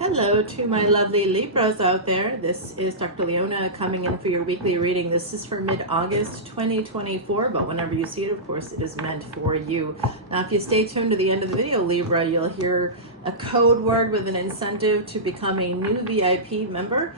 Hello to my lovely Libras out there. This is Dr. Leona coming in for your weekly reading. This is for mid-August 2024, but whenever you see it, of course, it is meant for you. Now, if you stay tuned to the end of the video, Libra, you'll hear a code word with an incentive to become a new VIP member.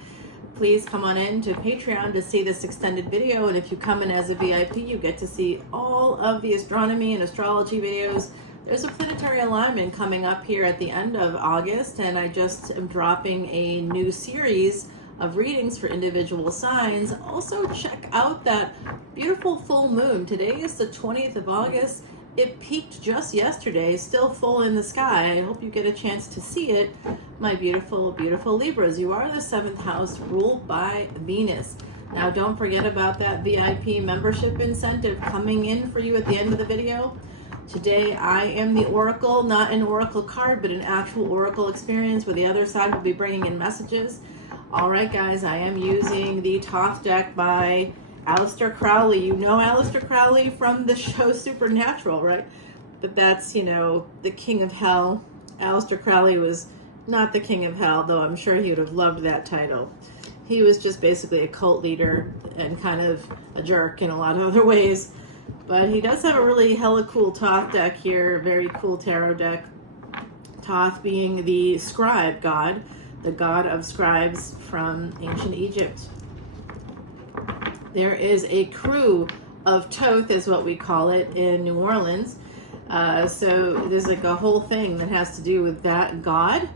Please come on in to Patreon to see this extended video, and if you come in as a VIP, you get to see all of the astronomy and astrology videos. There's a planetary alignment coming up here at the end of August, and I just am dropping a new series of readings for individual signs. Also, check out that beautiful full moon. Today is the 20th of August. It peaked just yesterday, still full in the sky. I hope you get a chance to see it, my beautiful, beautiful Libras. You are the 7th house ruled by Venus. Now, don't forget about that VIP membership incentive coming in for you at the end of the video. Today, I am the Oracle, not an Oracle card, but an actual Oracle experience where the other side will be bringing in messages. All right, guys, I am using the Thoth deck by Aleister Crowley. You know Aleister Crowley from the show Supernatural, right? But that's, you know, the king of hell. Aleister Crowley was not the king of hell, though I'm sure he would have loved that title. He was just basically a cult leader and kind of a jerk in a lot of other ways. But he does have a really hella cool Thoth deck here, very cool tarot deck. Thoth being the scribe god, the god of scribes from ancient Egypt. There is a crew of Thoth, is what we call it, in New Orleans. So there's like a whole thing that has to do with that god.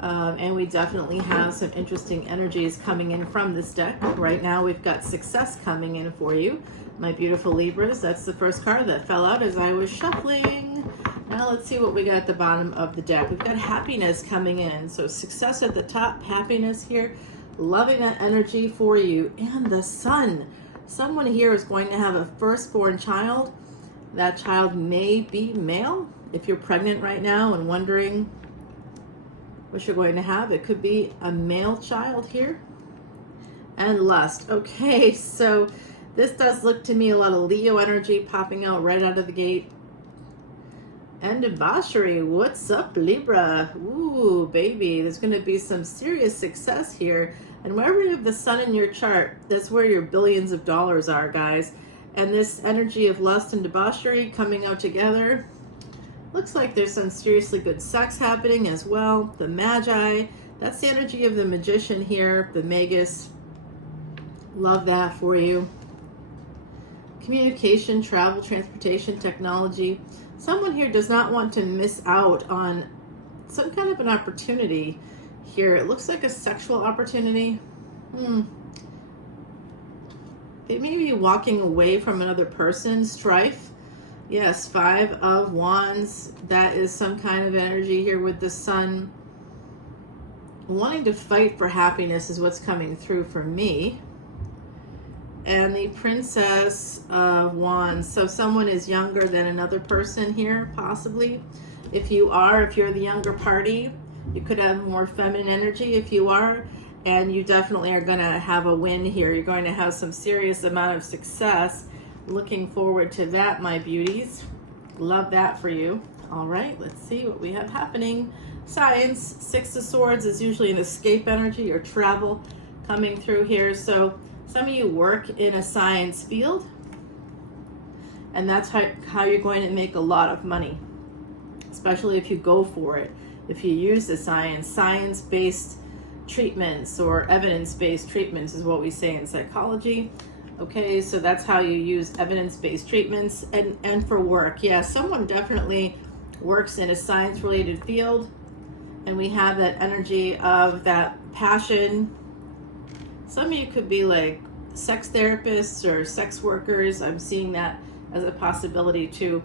And we definitely have some interesting energies coming in from this deck. Right now we've got success coming in for you, my beautiful Libras. That's the first card that fell out as I was shuffling. Now let's see what we got at the bottom of the deck. We've got happiness coming in. So success at the top, happiness here, loving that energy for you. And the sun. Someone here is going to have a firstborn child. That child may be male. If you're pregnant right now and wondering what you're going to have, it could be a male child here. And lust. Okay, so this does look to me a lot of Leo energy popping out right out of the gate. And debauchery. What's up, Libra? Ooh, baby, there's going to be some serious success here. And wherever you have the sun in your chart, that's where your billions of dollars are, guys. And this energy of lust and debauchery coming out together. Looks like there's some seriously good sex happening as well. The Magi, that's the energy of the magician here, the Magus. Love that for you. Communication, travel, transportation, technology. Someone here does not want to miss out on some kind of an opportunity here. It looks like a sexual opportunity. They may be walking away from another person. Strife. Yes, 5 of Wands. That is some kind of energy here with the sun. Wanting to fight for happiness is what's coming through for me. And the Princess of Wands. So someone is younger than another person here, possibly. If you're the younger party, you could have more feminine energy if you are. And you definitely are going to have a win here. You're going to have some serious amount of success. Looking forward to that, my beauties. Love that for you. All right, let's see what we have happening. Science, 6 of Swords is usually an escape energy or travel coming through here. So some of you work in a science field, and that's how you're going to make a lot of money, especially if you go for it. If you use the science-based treatments or evidence-based treatments is what we say in psychology. Okay, so that's how you use evidence-based treatments and for work. Yeah, someone definitely works in a science-related field, and we have that energy of that passion. Some of you could be like sex therapists or sex workers. I'm seeing that as a possibility too.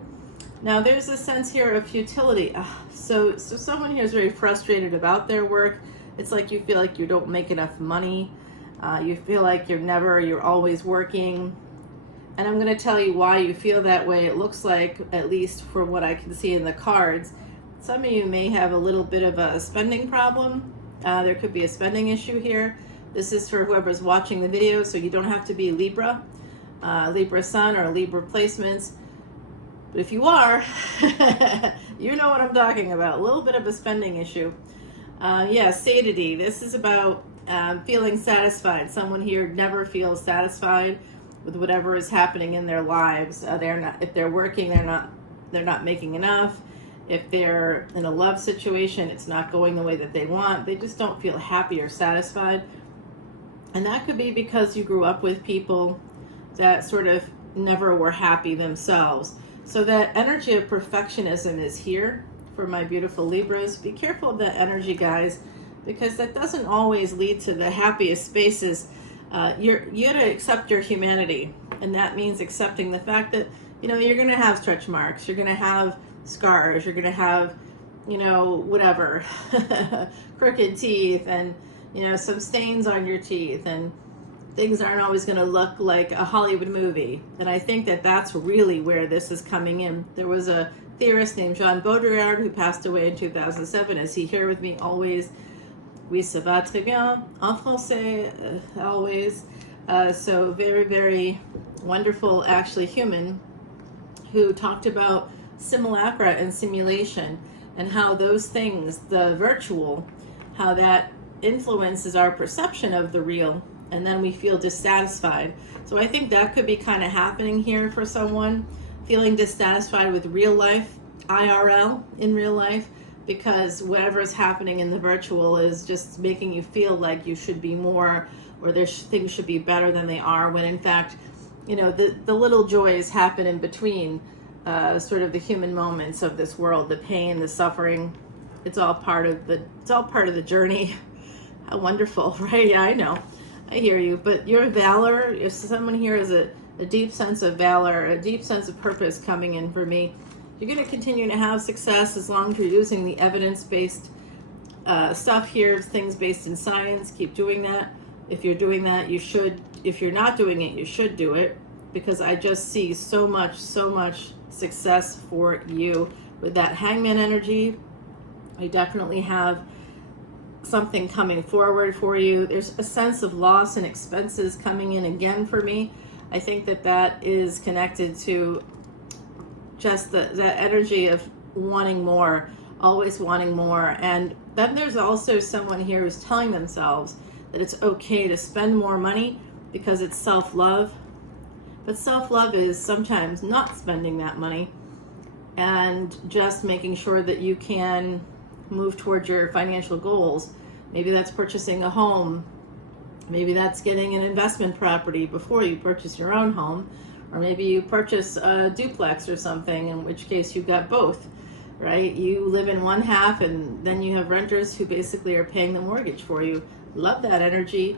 Now there's a sense here of futility. So someone here is very frustrated about their work. It's like you feel like you don't make enough money. You feel like you're always working. And I'm going to tell you why you feel that way. It looks like, at least from what I can see in the cards, some of you may have a little bit of a spending problem. There could be a spending issue here. This is for whoever's watching the video, so you don't have to be Libra, Libra Sun or Libra placements. But if you are, you know what I'm talking about. A little bit of a spending issue. Yeah, satiety. This is about feeling satisfied. Someone here never feels satisfied with whatever is happening in their lives. They're not. If they're working, they're not making enough. If they're in a love situation, it's not going the way that they want. They just don't feel happy or satisfied. And that could be because you grew up with people that sort of never were happy themselves. So that energy of perfectionism is here for my beautiful Libras. Be careful of that energy, guys, because that doesn't always lead to the happiest spaces. You gotta accept your humanity, and that means accepting the fact that, you know, you're gonna have stretch marks, you're gonna have scars, you're gonna have, you know, whatever, crooked teeth, and, you know, some stains on your teeth, and things aren't always going to look like a Hollywood movie. And I think that that's really where this is coming in. There was a theorist named Jean Baudrillard who passed away in 2007. Is he here with me always? Oui, ça va très bien. En français, always. So very, very wonderful, actually, human who talked about simulacra and simulation and how those things, the virtual, how that influences our perception of the real, and then we feel dissatisfied. So I think that could be kind of happening here for someone, feeling dissatisfied with real life, IRL, in real life, because whatever is happening in the virtual is just making you feel like you should be more, or things should be better than they are, when in fact, you know, the little joys happen in between, sort of the human moments of this world, the pain, the suffering. It's all part of the journey. How wonderful, right? Yeah, I know. I hear you. But your valor, if someone here has a deep sense of valor, a deep sense of purpose coming in for me, you're going to continue to have success as long as you're using the evidence-based stuff here, things based in science. Keep doing that. If you're doing that, you should. If you're not doing it, you should do it, because I just see so much success for you with that Hangman energy. I definitely have something coming forward for you. There's a sense of loss and expenses coming in again for me. I think that is connected to just the energy of wanting more, always wanting more. And then there's also someone here who's telling themselves that it's okay to spend more money because it's self-love. But self-love is sometimes not spending that money and just making sure that you can move towards your financial goals. Maybe that's purchasing a home. Maybe that's getting an investment property before you purchase your own home. Or maybe you purchase a duplex or something, in which case you've got both, right? You live in one half and then you have renters who basically are paying the mortgage for you. Love that energy.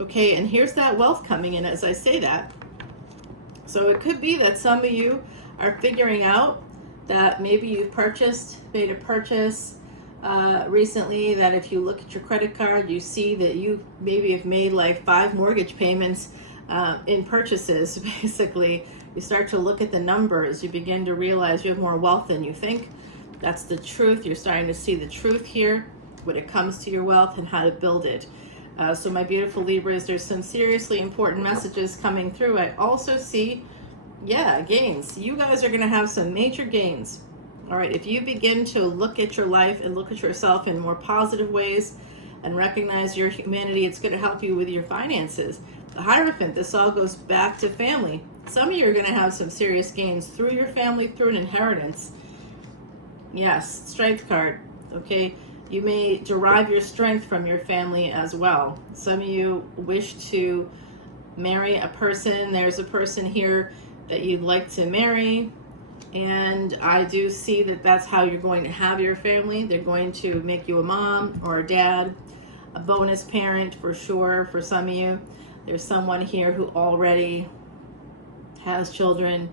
Okay, and here's that wealth coming in as I say that. So it could be that some of you are figuring out that maybe you've made a purchase recently, that if you look at your credit card, you see that you maybe have made like 5 mortgage payments in purchases. Basically, you start to look at the numbers, you begin to realize you have more wealth than you think. That's the truth. You're starting to see the truth here when it comes to your wealth and how to build it. So my beautiful Libras, there's some seriously important messages coming through. I also see, gains. You guys are going to have some major gains. All right, if you begin to look at your life and look at yourself in more positive ways and recognize your humanity, it's going to help you with your finances. The Hierophant, this all goes back to family. Some of you are going to have some serious gains through your family, through an inheritance. Yes, Strength card, okay? You may derive your strength from your family as well. Some of you wish to marry a person. There's a person here that you'd like to marry, and I do see that that's how you're going to have your family. They're going to make you a mom or a dad, a bonus parent for sure for some of you. There's someone here who already has children,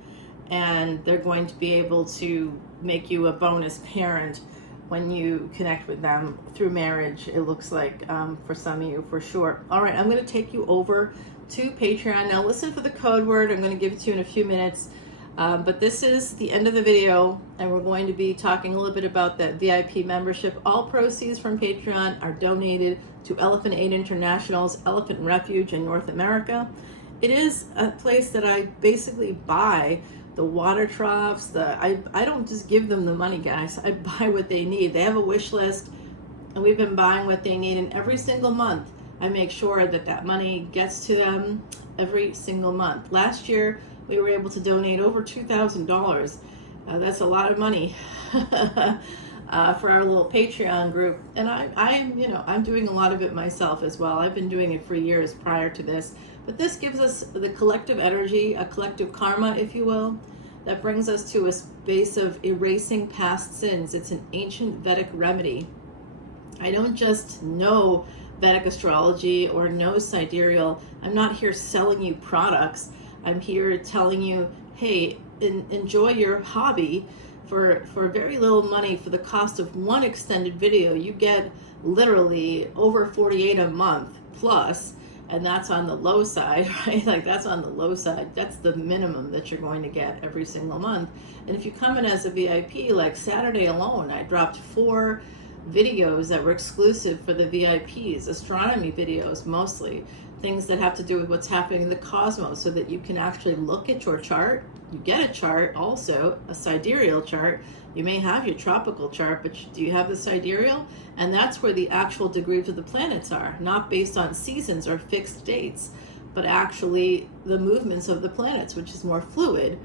and they're going to be able to make you a bonus parent when you connect with them through marriage, it looks like, for some of you, for sure. All right, I'm going to take you over to Patreon. Now listen for the code word. I'm going to give it to you in a few minutes. But this is the end of the video, and we're going to be talking a little bit about that VIP membership. All proceeds from Patreon are donated to Elephant Aid International's Elephant Refuge in North America. It is a place that I basically buy the water troughs, I don't just give them the money, guys. I buy what they need. They have a wish list, and we've been buying what they need, and every single month I make sure that that money gets to them every single month. Last year we were able to donate over $2,000. That's a lot of money for our little Patreon group, and I'm doing a lot of it myself as well. I've been doing it for years prior to this, but this gives us the collective energy, a collective karma, if you will, that brings us to a space of erasing past sins. It's an ancient Vedic remedy. I don't just know Vedic astrology or know sidereal. I'm not here selling you products. I'm here telling you, hey, enjoy your hobby for very little money. For the cost of one extended video, you get literally over 48 a month plus, and that's on the low side, right? Like, that's on the low side. That's the minimum that you're going to get every single month. And if you come in as a VIP, like Saturday alone, I dropped 4 videos that were exclusive for the VIPs, astronomy videos mostly, things that have to do with what's happening in the cosmos, so that you can actually look at your chart. You get a chart, also a sidereal chart. You may have your tropical chart, but do you have the sidereal? And that's where the actual degrees of the planets are, not based on seasons or fixed dates, but actually the movements of the planets, which is more fluid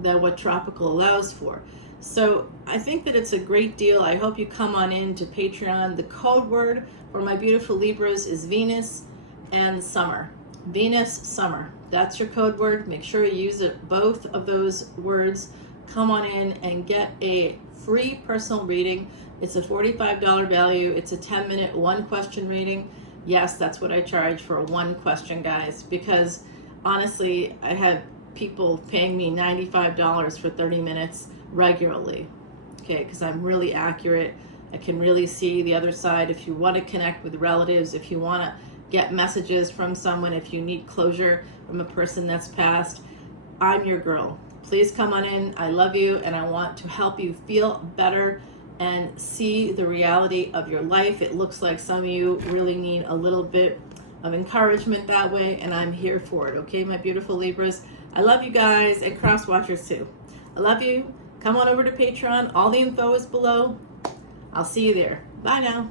than what tropical allows for. So I think that it's a great deal. I hope you come on in to Patreon. The code word for my beautiful Libras is Venus and summer. Venus, summer. That's your code word. Make sure you use it, both of those words. Come on in and get a free personal reading. It's a $45 value. It's a 10-minute, 1-question reading. Yes, that's what I charge for a 1 question, guys, because honestly, I have people paying me $95 for 30 minutes regularly, okay, because I'm really accurate. I can really see the other side. If you want to connect with relatives, if you want to get messages from someone, if you need closure from a person that's passed, I'm your girl. Please come on in. I love you, and I want to help you feel better and see the reality of your life. It looks like some of you really need a little bit of encouragement that way, and I'm here for it, okay, my beautiful Libras? I love you guys, and cross watchers too. I love you. Come on over to Patreon. All the info is below. I'll see you there. Bye now.